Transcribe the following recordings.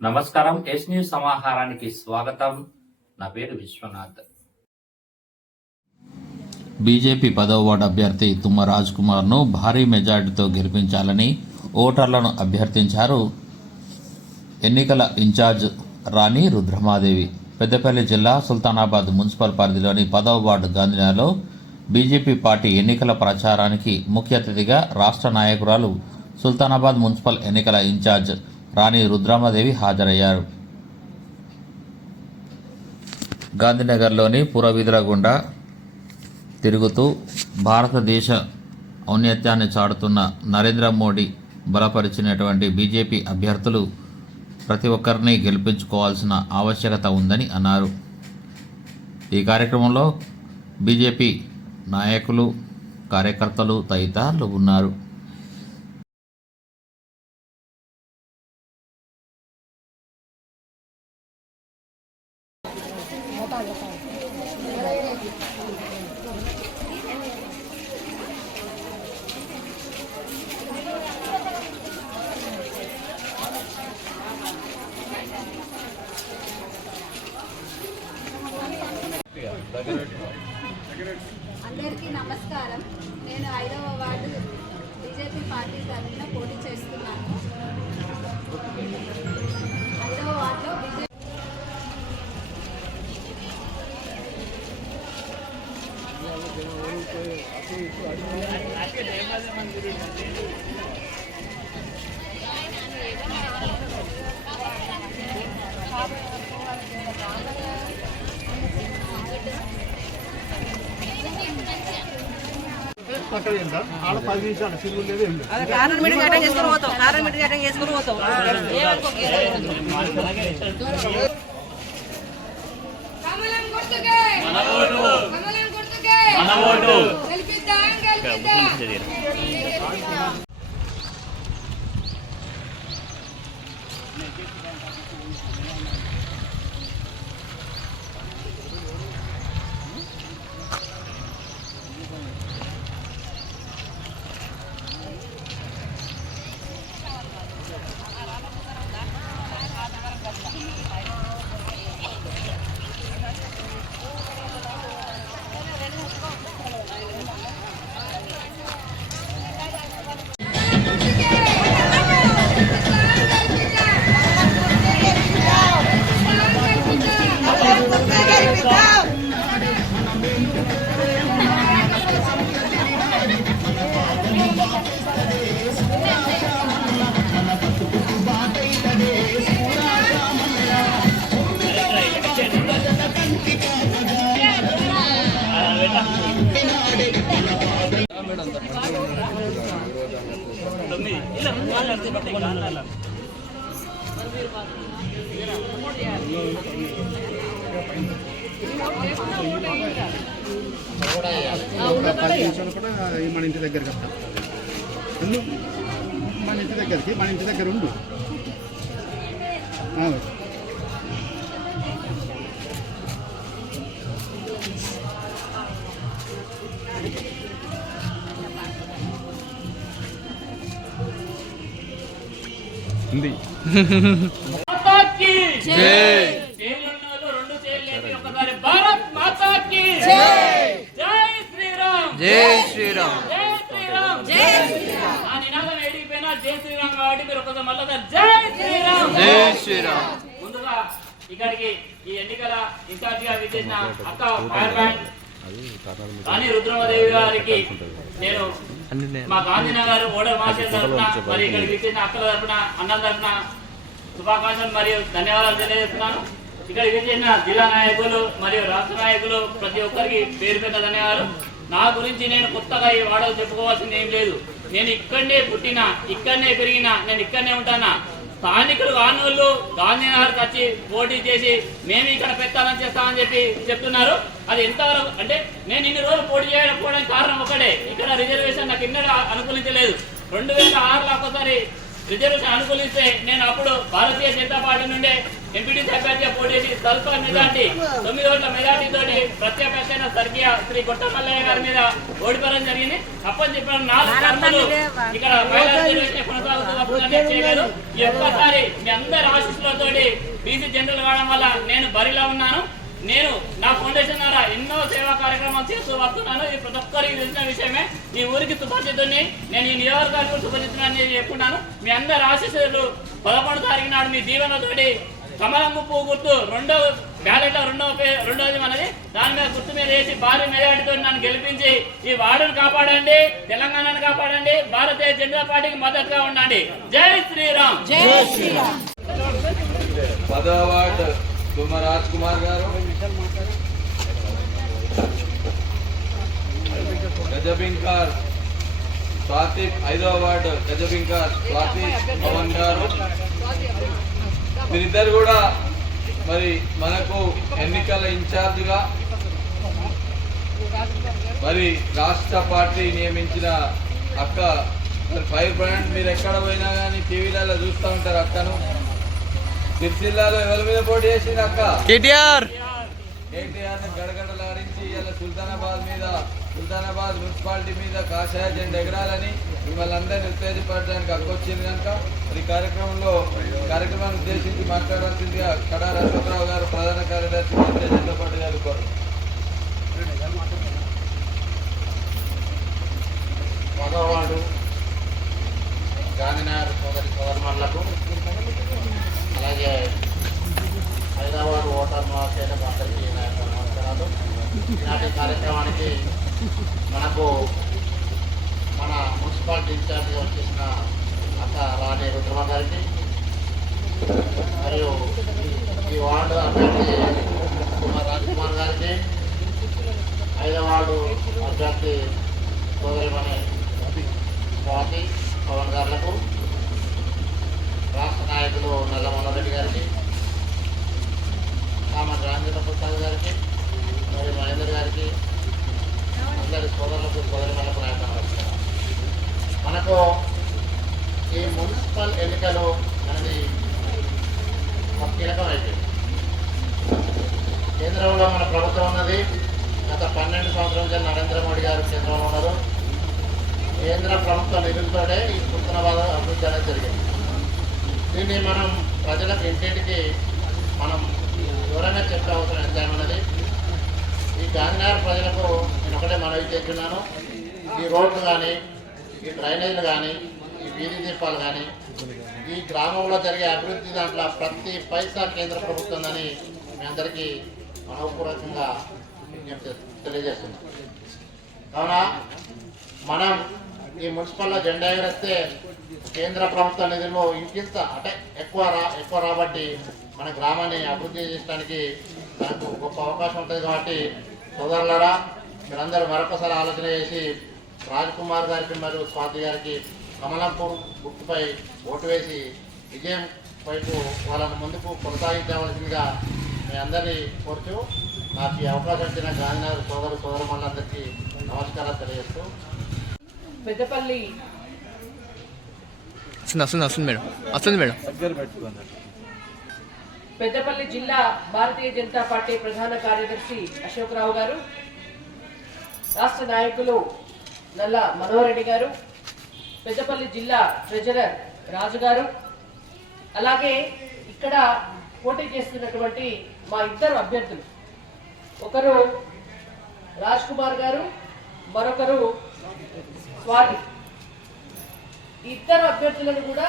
నమస్కారం yes news సమాహారానికి స్వాగతం. నా పేరు విశ్వనాథ్. బీజేపీ పదవ వార్డు అభ్యర్థి తుమ్మ రాజ్ కుమార్ను భారీ మెజార్టీతో గెలిపించాలని ఓటర్లను అభ్యర్థించారు ఎన్నికల ఇన్ఛార్జ్ రాణి రుద్రమాదేవి. పెద్దపల్లి జిల్లా సుల్తానాబాద్ మున్సిపల్ పరిధిలోని పదవ వార్డు గాంధీనగర్లో బీజేపీ పార్టీ ఎన్నికల ప్రచారానికి ముఖ్య అతిథిగా రాష్ట్ర నాయకురాలు సుల్తానాబాద్ మున్సిపల్ ఎన్నికల ఇన్ఛార్జ్ రాణి రుద్రామదేవి హాజరయ్యారు. గాంధీనగర్లోని పురవీధుల గుండా తిరుగుతూ భారతదేశ ఔన్నత్యాన్ని చాటుతున్న నరేంద్ర మోడీ బలపరిచినటువంటి బీజేపీ అభ్యర్థులు ప్రతి ఒక్కరిని గెలిపించుకోవాల్సిన ఆవశ్యకత ఉందని అన్నారు. ఈ కార్యక్రమంలో బీజేపీ నాయకులు కార్యకర్తలు తదితరులు ఉన్నారు. అందరికీ అదే కారణం మీటింగ్ అటెండ్ చేసుకుని పోతాం. కారణం మీటింగ్ అటెండ్ చేసుకుని పోతాం. గుర్తుకే గెలిపిద్దాం మన ఇంటి దగ్గరికి వస్తా మన ఇంటి దగ్గరికి మన ఇంటి దగ్గర ఉండు జై. శ్రీరామ్. జై శ్రీరామ్. ముందుగా ఇక్కడికి ఈ ఎన్నికల ఇన్ఛార్జ్గా విచ్చేసిన అక్క ఫైర్ బ్యాండ్ రుద్రమదేవి గారికి నేను మా గాంధీనగర్ ఓడర్ మాస్టర్ తరఫున మరి ఇక్కడికి విచ్చేసిన అక్కల తరఫున అన్నం తరఫున శుభాకాంక్షలు మరియు ధన్యవాదాలు తెలియజేస్తున్నాను. ఇక్కడ విచ్చేసిన జిల్లా నాయకులు మరియు రాష్ట్ర నాయకులు ప్రతి ఒక్కరికి పేరు పెద్ద ధన్యవాదాలు. నా గురించి నేను కొత్తగా ఈ వాడలు చెప్పుకోవాల్సింది ఏం లేదు. నేను ఇక్కడనే పుట్టిన ఇక్కడనే పెరిగిన నేను ఇక్కడనే ఉంటానా? స్థానికులు కానోళ్ళు గాంధీనగర్కి వచ్చి పోటీ చేసి మేము ఇక్కడ పెట్టాలని చేస్తామని చెప్పి చెప్తున్నారు. అది ఎంతవరకు అంటే నేను ఇన్ని రోజులు పోటీ చేయకపోవడానికి కారణం ఒకటే. ఇక్కడ రిజర్వేషన్ నాకు ఎన్నడూ అనుకూలించలేదు. రెండు వేల ఆరులో ఒకసారి రిజర్వేషన్ అనుకూలిస్తే నేను అప్పుడు భారతీయ జనతా పార్టీ నుండే ఎంపీటీసీ అభ్యర్థిగా పోటీ చేసి స్వల్ప మెజార్టీ తొమ్మిది ఓట్ల మెజార్టీ తోటి ప్రత్యేకమైన స్వర్గీయ శ్రీ గొట్టమల్లయ్య గారి మీద ఓడిపోవడం జరిగింది. అప్పని చెప్పిన నాలుగు ఇక్కడ మహిళా రిజర్వేషన్ కొనసాగుతూ వస్తుందని చేయలేదు. ఈ ఒక్కసారి మీ అందరి ఆశీస్సులతోటి బీసీ జనరల్ కావడం వల్ల నేను బరిలో ఉన్నాను. నేను నా ఫౌండేషన్ ద్వారా ఎన్నో సేవా కార్యక్రమాలు చేస్తూ వస్తున్నాను. ఇది ప్రతి ఒక్కరికి తెలిసిన విషయమే ఈ ఊరికి సుపరిచితుడిని నేను ఈ నియోజకవర్గానికి సుపరిచితుని చెప్పుకున్నాను మీ అందరి ఆశీస్సులు పదకొండు తారీఖు నాడు మీ దీవెనతోటి కమలమ్మ పువ్వు గుర్తు రెండో బ్యాలెట్ రెండో రెండోది మనది. దాని మీద గుర్తు మీద వేసి భారీ మెజార్టీతో నన్ను గెలిపించి ఈ వార్డును కాపాడండి తెలంగాణను కాపాడండి భారతీయ జనతా పార్టీకి మద్దతుగా ఉండండి. జై శ్రీరామ్. పదవ వార్డు తుమ్మ రాజ్ కుమార్ గారు. గజబింకార్ స్వాతి ఐదవ వార్డు గజబింకార్ స్వాతి పవన్ గారు. వీరిద్దరు కూడా మరి మనకు ఎన్నికల ఇన్ఛార్జిగా మరి రాష్ట్ర పార్టీ నియమించిన అక్క మరి ఫైర్ బ్రాండ్ మీరు ఎక్కడ పోయినా కానీ టీవీలలో చూస్తూ ఉంటారు అక్కను. సిరిసిల్లాలో ఎవరి మీద పోటీ చేసింది అక్క? కేటీఆర్! కేటీఆర్ గడగడలాడించి ఇలా సుల్తానాబాద్ మీద సుల్తానాబాద్ మున్సిపాలిటీ మీద కాషాయ జెండా ఎగరాలని మిమ్మల్ని అందరినీ ఉత్తేజపరచడానికి అక్క వచ్చింది కనుక ఈ కార్యక్రమంలో కార్యక్రమాన్ని ఉద్దేశించి మాట్లాడాల్సిందిగా కడా రఘురావు గారు ప్రధాన కార్యదర్శి భారతీయ జనతా పార్టీ గారు కోరు మగవాడు గాంధీనగర్ సోదరి సోదరులకు అలాగే హైదరాబాద్ ఓటర్ నా యొక్క నమస్కారాలు. ఈనాటి కార్యక్రమానికి మనకు మన మున్సిపాలిటీ ఇన్ఛార్జిగా వచ్చేసిన అక్క రాణి రుద్రమ గారికి మరియు ఈ వార్డు అభ్యర్థి కుమార్ రాజ్ గారికి ఐదవ వార్డు అభ్యర్థి సోదరిమణి స్వాతి పవన్ గారులకు రాష్ట్ర నాయకులు నల్లమోహన్ రెడ్డి గారికి కామ రాంజన పుస్తక గారికి మరియు మహేందర్ గారికి అందరి సోదరులకు సోదరిమణులకు నాయక నమస్కారం మనకు ఈ మున్సిపల్ ఎన్నికలు అనేది ఒక కీలకం అయిపోయింది కేంద్రంలో మన ప్రభుత్వం ఉన్నది. గత పన్నెండు సంవత్సరాల నరేంద్ర మోడీ గారు కేంద్రంలో ఉన్నారు. కేంద్ర ప్రభుత్వ నిధులతోనే ఈ హుస్నాబాద్ అభివృద్ధి అనేది జరిగింది. దీన్ని మనం ప్రజలకు ఇంటింటికి మనం వివరంగా చెప్పే అవసరం ఎంతైనది ఈ గాంధీనగర్ ప్రజలకు నేను ఒకటే మనవి చేస్తున్నాను. ఈ రోడ్లు కానీ ఈ డ్రైనేజీలు కానీ ఈ వీధి దీపాలు కానీ ఈ గ్రామంలో జరిగే అభివృద్ధి దాంట్లో ప్రతి పైసా కేంద్ర ప్రభుత్వందని మీ అందరికీ మనోపూర్వకంగా తెలియజేస్తున్నాం. కావున మనం ఈ మున్సిపల్లో జెండా ఎగరేస్తే కేంద్ర ప్రభుత్వ నిధులు ఇంకింత అంటే ఎక్కువ రా ఎక్కువ రాబట్టి మన గ్రామాన్ని అభివృద్ధి చేయడానికి మనకు గొప్ప అవకాశం ఉంటుంది కాబట్టి సోదరులరా మీరందరూ మరొకసారి ఆలోచన చేసి కుమార్ గారికి మరియు స్వాతి గారికి కమలంపూర్ గుర్తుపై ఓటు వేసి విజయం వైపు వాళ్ళను ముందుకు కొనసాగించవలసిందిగా మీ అందరినీ కోరుతూ నాకు ఈ అవకాశం ఇచ్చిన గాంధీనగర్ సోదరు సోదరులందరికీ నమస్కారాలు తెలియజేస్తూ. పెద్దపల్లి. మేడం. వస్తుంది మేడం. పెద్దపల్లి జిల్లా భారతీయ జనతా పార్టీ ప్రధాన కార్యదర్శి అశోక్ రావు గారు రాష్ట్ర నాయకులు నల్ల మనోహర్ రెడ్డి గారు పెద్దపల్లి జిల్లా ట్రెజరర్ రాజు గారు అలాగే ఇక్కడ పోటీ చేస్తున్నటువంటి మా ఇద్దరు అభ్యర్థులు. ఒకరు రాజ్ కుమార్ గారు మరొకరు స్వాతి. ఇద్దరు అభ్యర్థులను కూడా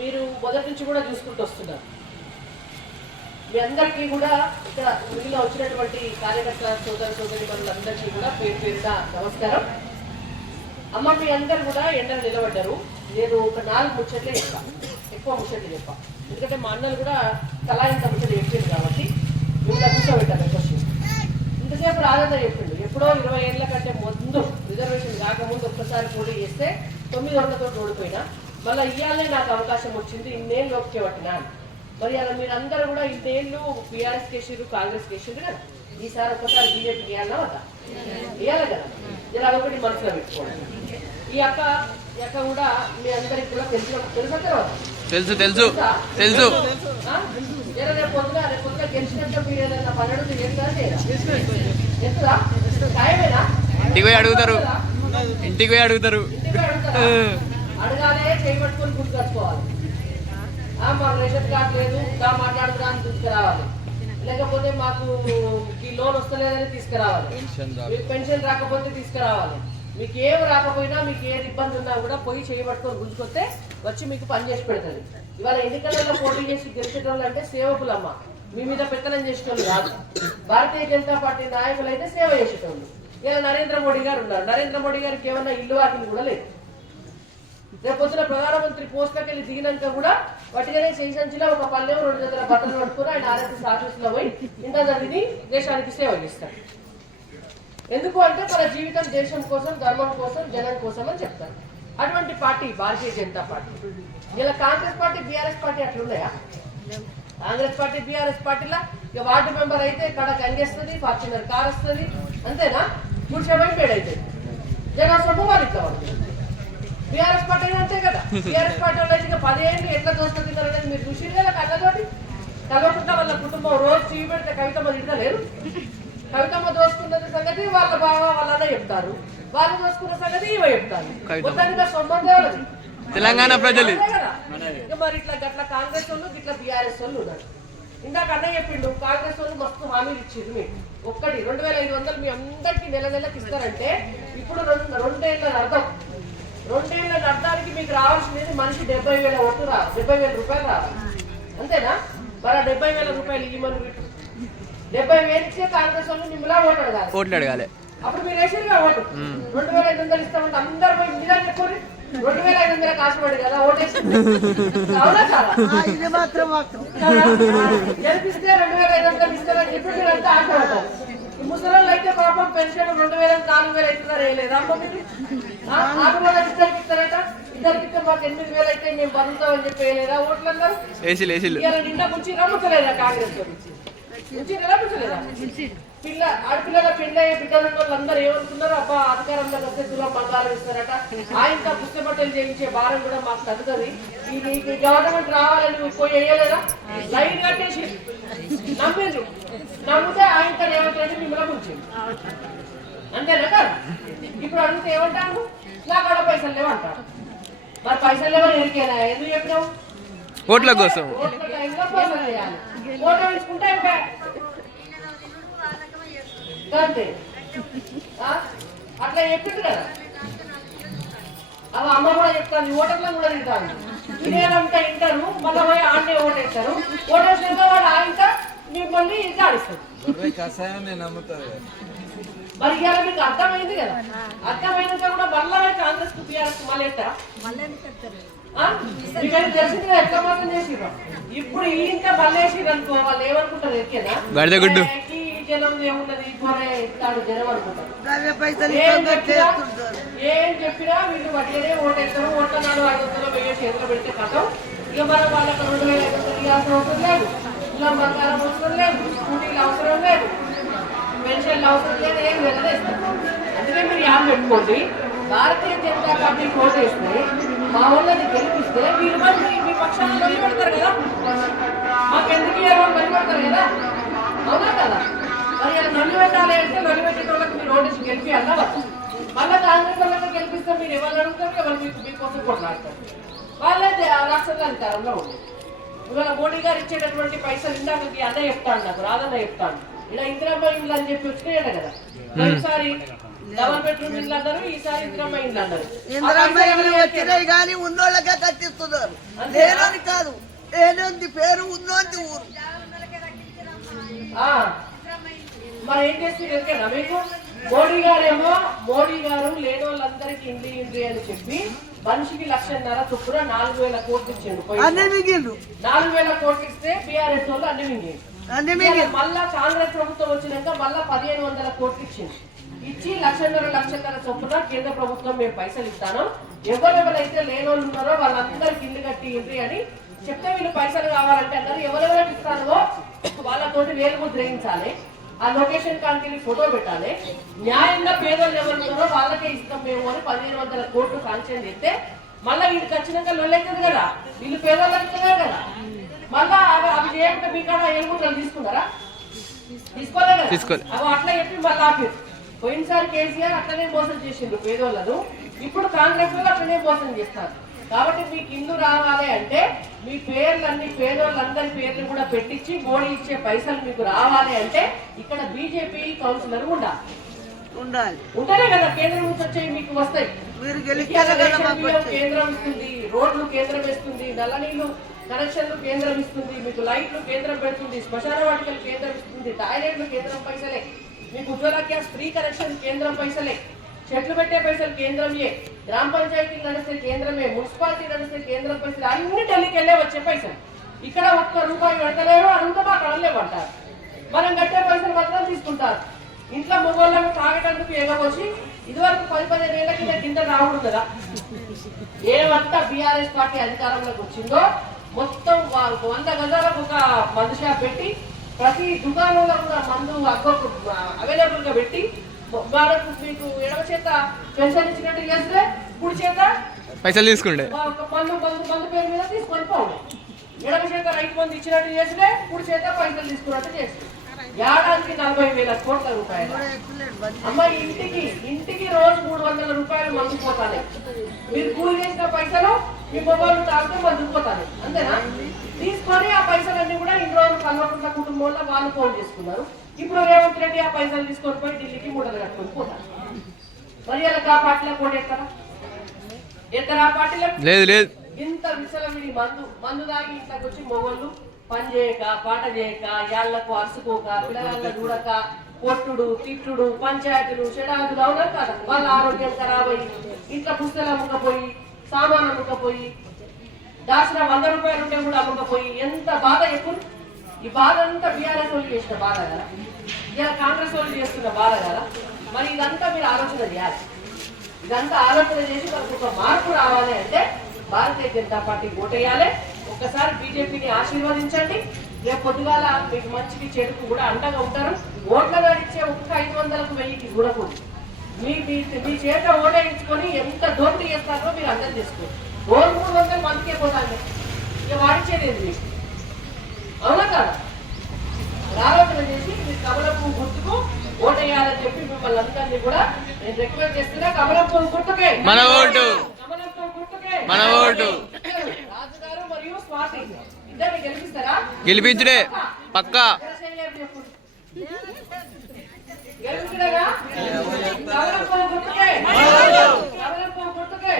మీరు మొదటి నుంచి కూడా చూసుకుంటూ వస్తున్నారు. మీ అందరికీ కూడా ఇక్కడ ఊరిలో వచ్చినటువంటి కార్యకర్తల సోదర సోదరి మనులందరికీ కూడా పేరు పేరున నమస్కారం. అమ్మ మీ అందరు కూడా ఎండలు నిలబడ్డారు. నేను ఒక నాలుగు ముచ్చట్లే చెప్పా. ఎక్కువ ముచ్చట్లు చెప్పా. ఎందుకంటే మా అన్నలు కూడా తలా ఇంత ముచ్చట్లు చెప్పింది కాబట్టి మిమ్మల్ని కూర్చోబెట్టాను క్వశ్చన్ ఇంతసేపు రాజన్న చెప్పిండు. ఎప్పుడో ఇరవై ఏళ్ళ కంటే ముందు రిజర్వేషన్ కాకముందు ఒక్కసారి పోటీ చేస్తే తొమ్మిది వందలతో ఓడిపోయినా. మళ్ళీ ఇవ్వాలనే నాకు అవకాశం వచ్చింది. ఇన్నేళ్ళు ఓకే పట్టినా మరి అలా మీరందరూ కూడా ఇన్నేళ్ళు బీఆర్ఎస్ కేసారు కాంగ్రెస్ కేసారు కదా. ఈసారి ఒక్కసారి బీజేపీ ఇవ్వాలా వద్దా? ఇవ్వాలి కదా. ఇలా ఒకటి మనసులో పెట్టుకోండి ఈ అక్క ఈ అక్క కూడా మీ అందరికి కూడా తెలుసు తెలుసు తెలుసు ఆ? ఏరా రేపు పొద్దున రేపు పొద్దున గెలిచినాక మీరు ఏదైనా పని అడిగితే చేస్తారా చేయరా? చేస్తారా? ఖాయమేనా? ఇంటికి పోయి అడుగుతారు. ఇంటికి పోయి అడుగుతారు? అడగాలి చేయబట్టుకొని గుర్తుపెట్టుకోవాలి ఆ, మాకు రేషన్ కార్డు లేదు ఇంకా మాట్లాడుతున్నాను తీసుకురావాలి లేకపోతే మాకు ఈ లోన్ వస్తలేదని తీసుకురావాలి. మీకు పెన్షన్ రాకపోతే తీసుకురావాలి. మీకు ఏం రాకపోయినా మీకు ఏది ఇబ్బంది ఉన్నా కూడా పోయి చేయబట్టుకొని గుంజుకొస్తే వచ్చి మీకు పని చేసి పెడుతుంది. ఇవాళ ఎన్నికలలో పోటీ చేసి గెలిచేటోళ్ళు అంటే సేవకులమ్మ. మీ మీద పెత్తనం చేసేటోళ్ళు కాదు. భారతీయ జనతా పార్టీ నాయకులు అయితే సేవ చేసేటోళ్ళు. ఇలా నరేంద్ర మోడీ గారు ఉన్నారు. నరేంద్ర మోడీ గారికి ఏమన్నా ఇల్లు వాకిలు కూడా లేదు. రేపు వచ్చిన ప్రధానమంత్రి పోస్ట్లోకి వెళ్ళి దిగినాక కూడా వటిగానే చేసంచిలో ఒక పల్లెం రెండు జతల బట్టలు పట్టుకుని ఆయన ఆర్ఎస్ఎస్ ఆఫీసులో పోయి ఇంత జరిగింది దేశానికి సేవ చేస్తారు ఎందుకు అంటే మన జీవితం దేశం కోసం ధర్మం కోసం జనం కోసం అని చెప్తారు. అటువంటి పార్టీ భారతీయ జనతా పార్టీ. ఇలా కాంగ్రెస్ పార్టీ బీఆర్ఎస్ పార్టీ అట్లున్నాయా? కాంగ్రెస్ పార్టీ బీఆర్ఎస్ పార్టీలో? ఇక వార్డు మెంబర్ అయితే కడ గంగేస్తుంది ఫార్చునర్ కార్ వస్తుంది అంతేనా? కూర్చోబోయి పేడైతుంది. జనం సొమ్ము వాళ్ళు ఇట్లా బీఆర్ఎస్ పార్టీ అంతే కదా. బీఆర్ఎస్ పార్టీ వాళ్ళు అయితే ఇక పదేళ్ళు ఎట్లా దోస్తున్నారు అనేది మీరు చూసి కదా కళ్ళతోటి కలవకుండా వాళ్ళ కుటుంబం రోజు టీవీ పెడితే కవితమ్మ తింటా లేరు కవితమ్మ దోసుకున్న సంగతి వాళ్ళ బావ వాళ్ళనే చెప్తారు. వాళ్ళు దోసుకున్న సంగతి ఇవే చెప్తారు. మొత్తానికి వాళ్ళది తెలంగాణ ప్రజలు. మరి ఇట్లా గట్ల కాంగ్రెస్ వాళ్ళు ఇట్లా బీఆర్ఎస్ వాళ్ళు ఉన్నారు. ఇందాక అన్నయ్య చెప్పిండు కాంగ్రెస్ వాళ్ళు మస్తు హామీలు ఇచ్చిండ్రు మీకు. ఒక్కటి రెండు వేల ఐదు వందలు మీ అందరికి నెల నెలకి ఇస్తారంటే ఇప్పుడు రెండు రెండేళ్ళ అర్థం. రెండేళ్ళ అర్థానికి మీకు రావాల్సింది మనిషి డెబ్బై వేల రా డెబ్బై వేల రూపాయలు రావాలి అంతేనా? మరి ఆ డెబ్బై వేల రూపాయలు ఇవ్వమని వీటి డెబ్బై వేలు ఇచ్చే కాంగ్రెస్ వాళ్ళు మిమ్మల్ని అడగాలి. ఓట్లు అడగాలి. అప్పుడు మీరు వేసారుగా ఓటు. రెండు వేల ఐదు వందలు ఇస్తామంటే అందరు పోయి మీరే చెప్పుకోండి రెండు వేల ఐదు వందలకు ఆశపడి కదా ఓటేసి అవునా చాలా ఇది మాత్రం? గెలిపిస్తే రెండు వేల ఐదు వందలు ఇస్తారని చెప్పి మీరు అంతా ఆశపడతారు. ఈ ముసలోళ్ళు అయితే పాపం పెన్షన్ రెండు వేల నాలుగు వేలు అవుతున్నారు వేయలేదా? అమ్మ ఇద్దరికి మాకు ఎనిమిది వేలు అయితే మేము బతుకుతామని కాంగ్రెస్ పిల్ల ఆడపిల్లల పెళ్ళి అయ్యే బిడ్డలు ఉన్న వాళ్ళందరూ ఏమనుకున్నారు అబ్బా అధికారంలో వస్తే తులం బంగారం ఇస్తారట. ఆయన పుస్తబట్టలు చేయించే భారం కూడా మాకు తగ్గుతుంది. ఇది గవర్నమెంట్ రావాలని నువ్వు పోయి వేయలేదా? లైన్ కట్టేసి నమ్మిండ్రు. నమ్మితే ఆయన ఏమంటారంటే మిమ్మల్ని అంతేనా కదా? ఇప్పుడు అడిగితే ఏమంటాను నా కూడా పైసలు లేవంటారు మరి పైసలు లేవని ఎరికేనా ఎందుకు చెప్పినావు? ఓట్ల కోసం. ఓట్ల వేసుకుంటే. అంతే? అట్లా చెప్పింది కదా. అవి అమ్మ కూడా చెప్తాను ఓటర్లో కూడా తింటాను ఇదేనంటే ఇంటారు మళ్ళీ పోయి ఆడనే ఓటేస్తారు. ఓటేసినాక వాడు ఆయంత మిమ్మల్ని ఆడిస్తారు. గొర్రె కషాయం నేను నమ్ముతుంది మరి ఇవాళ మీకు అర్థమైంది కదా? అర్థమైనాక కూడా మళ్ళీ కాంగ్రెస్కు టీఆర్ఎస్ మళ్ళీ? మీకైతే తెలిసింది కదా ఎట్లా మాత్రం చేసిర్రు? ఇప్పుడు ఈ ఇంకా మళ్ళీ వేసిర్రు అనుకో వాళ్ళు ఏమనుకుంటారు. ఈ జనం ఏమున్నది? పోరే ఇస్తాడు జనం అనుకుంటారు. ఏం చెప్పినా చేస్తుంటారు. ఏం చెప్పినా వీళ్ళు వడ్డీనే ఓటేస్తారు. ఓట్ల నాడు ఐదు వందలు వెయ్యి చేతిలో పెడితే కథం. ఇక మనం వాళ్ళకి రెండు వేల ఐదు వందలు ఇవ్వాల్సిన అవసరం లేదు. ఇలా బంగారం అవసరం లేదు. స్కూటీలు అవసరం లేదు. పెన్షన్లు అవసరం లేదు ఏం వెళ్ళలేదు అందుకే మీరు యాప్ పెట్టుకోండి భారతీయ జనతా పార్టీ ఓటేస్తే మా వాళ్ళని గెలిపిస్తే వీళ్ళు మళ్ళీ మీ పక్షాన్ని బలి పెడతారు కదా మాకెందుకు ఎవరు బలి పెడతారు కదా అవునా కదా మరి ఇలా నన్ను పెట్టాలి అంటే నన్ను పెట్టిన వాళ్ళకి మీరు ఓటేసి గెలిపియాలా వద్దా? మళ్ళా కాంగ్రెస్ వాళ్ళని గెలిపిస్తే మీరు ఎవరు అడుగుతారు ఎవరు మీకు మీకోసం కొట్లాడతారు వాళ్ళే రాష్ట్రంలో అధికారంలో ఉండేది ఇవాళ మోడీ గారు ఇచ్చేటటువంటి పైసలు ఇందాక ఈ అన్న చెప్తాను నాకు రాదన్న చెప్తాను ఇలా ఇందిరమ్మ ఇండ్లు అని చెప్పి వచ్చినాయట కదా. ఈసారి డబల్ బెడ్రూమ్ ఇండ్లు అన్నారు ఈసారి ఇందిరమ్మ ఇండ్లు అన్నారు. ఇల్లు ఎవరు వచ్చినాయి కానీ ఉన్నోళ్ళకే కట్టిస్తున్నారు. లేనోని కాదు? లేనోంది పేరు ఉన్నోంది ఊరు. ఆ. మరి ఏం చేస్తుంది ఎందుకన్నా మీకు? మోడీ గారేమో మోడీ గారు లేని వాళ్ళందరికీ ఇండి ఇండి అని చెప్పి మనిషికి లక్షన్నర చొప్పున నాలుగు వేల కోట్లు ఇచ్చిండు. అన్ని నాలుగు వేల కోట్లు ఇస్తే బీఆర్ఎస్ వాళ్ళు అన్ని మింగేది అన్ని మిగిలిండు మళ్ళా కాంగ్రెస్ ప్రభుత్వం వచ్చినాక మళ్ళా పదిహేను వందల కోట్లు ఇచ్చింది ఇచ్చి లక్షన్నర లక్షన్నర చొప్పున కేంద్ర ప్రభుత్వం మేము పైసలు ఇస్తాను. ఎవరెవరైతే లేని వాళ్ళు ఉన్నారో వాళ్ళందరికి ఇల్లు కట్టి ఇండ్రి అని చెప్తే వీళ్ళు పైసలు కావాలంటే అన్నారు ఎవరెవరికి ఇస్తారో వాళ్ళతోటి వేలు ముద్రేయించాలి ఆ లొకేషన్ కాంటిని ఫోటో పెట్టాలి. న్యాయంగా పేదలు ఎవరు ఉన్నారో వాళ్ళకే ఇస్తాం మేము అని పదిహేను వందల కోట్లు శాంక్షన్ చేస్తే మళ్ళా వీడికి వచ్చినాక లొల్లెక్కదు కదా. వీళ్ళు పేదోళ్ళకి ఇస్తున్నారు కదా. మళ్ళా అవి అవి చేయకుండా మీ కాడ ఎలుగుతారు తీసుకున్నారా? తీసుకోలే కదా తీసుకోలే. అవి అట్లా చెప్పి మళ్ళీ ఆపారు పోయినసారి కేసీఆర్ అట్లనే మోసం చేసిండ్రు పేదోళ్ళను. ఇప్పుడు కాంగ్రెస్ వాళ్ళు అట్లనే మోసం చేస్తారు. కాబట్టి మీకు ఇల్లు రావాలి అంటే మీ పేర్లన్నీ పేదోళ్ళందరి పేర్లు కూడా పెట్టించి మోడీ ఇచ్చే పైసలు మీకు రావాలి అంటే ఇక్కడ బీజేపీ కౌన్సిలర్ ఉండాలి. ఉండాలి. ఉంటేనే కదా కేంద్రం నుంచి వచ్చేవి మీకు వస్తాయి. మీరు. కేంద్రం ఇస్తుంది రోడ్లు కేంద్రం ఇస్తుంది నల్ల నీళ్ళు కనెక్షన్లు కేంద్రం ఇస్తుంది మీకు లైట్లు కేంద్రం పెడుతుంది శ్మశాన వాటికలు కేంద్రం ఇస్తుంది టాయిలెట్లు కేంద్రం పైసలే మీకు ఉజ్వల గ్యాస్ ఫ్రీ కనెక్షన్ కేంద్రం పైసలే. చెట్లు పెట్టే పైసలు కేంద్రమే గ్రామ పంచాయతీలు నడిస్తే కేంద్రమే మున్సిపాలిటీ నడిస్తే కేంద్ర పైసలు అన్ని ఢిల్లీకి వెళ్ళే వచ్చే పైసలు. ఇక్కడ ఒక్క రూపాయి పెడతలేరు అంత మాకు అడలేమంటారు మనం కట్టే పైసలు మాత్రం తీసుకుంటారు. ఇంట్లో మొగోళ్ళకు తాగటందుకు ఎగబోసి ఇదివరకు పది పదిహేను ఏళ్ళ కింద కింద రావడం కదా. ఏమంతా బీఆర్ఎస్ పార్టీ అధికారంలోకి వచ్చిందో మొత్తం వంద గజాలకు ఒక మందు షాప్ పెట్టి ప్రతి దుకాణంలో కూడా మందు అగ్గకు అవైలబుల్గా పెట్టి మీకు ఎడమ చేత పెన్షన్ ఇచ్చినట్టు చేస్తే చేత పైసలు తీసుకుండే పేరు మీద తీసుకొని పోవడం ఎడమ చేత రైతు మంది ఇచ్చినట్టు చేస్తే కుడి చేత పైసలు తీసుకున్నట్టు చేస్తే. ఏడాదికి నలభై వేల కోట్ల రూపాయలు. అమ్మ ఇంటికి ఇంటికి రోజు మూడు వందల రూపాయలు మందుకుపోతాయి మీరు కూలి చేసిన పైసలు మీ మొబైల్ తాగితే మందుకుపోతాయి అంతేనా? తీసుకొని ఆ పైసలన్నీ కూడా ఇన్ని రోజులు కల్వకుంట కుటుంబంలో వాళ్ళు ఫోన్ చేసుకున్నారు. ఇప్పుడు రేవంత్ రెడ్డి ఆ పైసలు తీసుకొని పోయి ఢిల్లీకి మూటలు కట్టుకొని పోతారు. మరి అలా ఆ పార్టీలో కోటేస్తారా ఎత్తరా ఆ పార్టీలో? లేదు లేదు. ఇంత విసలవిడి మందు మందు దాగి ఇంట్లోకి వచ్చి మొగోళ్ళు పని చేయక పాట చేయక యాళ్ళకు అరుసుకోక పిల్లగాళ్ళ చూడక కొట్టుడు తిట్టుడు పంచాయతీలు షడాదులు అవునా కదా? వాళ్ళ ఆరోగ్యం ఖరాబ్ అయ్యి ఇంట్లో పుస్తకాలు అమ్ముకపోయి సామాన్ అమ్ముకపోయి దాచిన వంద రూపాయలు ఉంటే కూడా అమ్మకపోయి ఎంత బాధ ఎప్పుడు? ఈ బాధ అంతా బీఆర్ఎస్ వాళ్ళు చేసిన బాధ కదా? ఇలా కాంగ్రెస్ వాళ్ళు చేస్తున్న బాధ కదా? మరి ఇదంతా మీరు ఆలోచన చేయాలి. ఇదంతా ఆలోచన చేసి మనకు ఒక మార్పు రావాలి అంటే భారతీయ జనతా పార్టీ ఓటేయాలి. ఒక్కసారి బీజేపీని ఆశీర్వదించండి. రేపు పొద్దుగాల మీకు మంచికి చెడుకు కూడా అండగా ఉంటారు. ఓట్ల ఇచ్చే ఒక్క ఐదు వందలకు వెయ్యికి కూడా మీ మీ మీ చేత ఓటేయించుకొని ఎంత దోపిడీ చేస్తారో మీరు అర్థం చేసుకోండి. రోజు మూడు వందలు మందికే పోతాండి. ఇక వాడిచ్చేది? అవునా కదా? చేసి మీరు కమలపు గుర్తుకు ఓటేయాలని చెప్పి మిమ్మల్ని అందరినీ కూడా నేను రిక్వెస్ట్ చేస్తున్నా. కమలపు గుర్తుకే. మన ఓటు. కమలపు గుర్తుకే. మన ఓటు. రాజు గారు మరియు స్వాతి. ఇద్దరిని గెలిపిస్తారా? గెలిపించుడే. పక్కా. గెలిపించడగా కమలపు గుర్తుకే. కమలపు గుర్తుకే.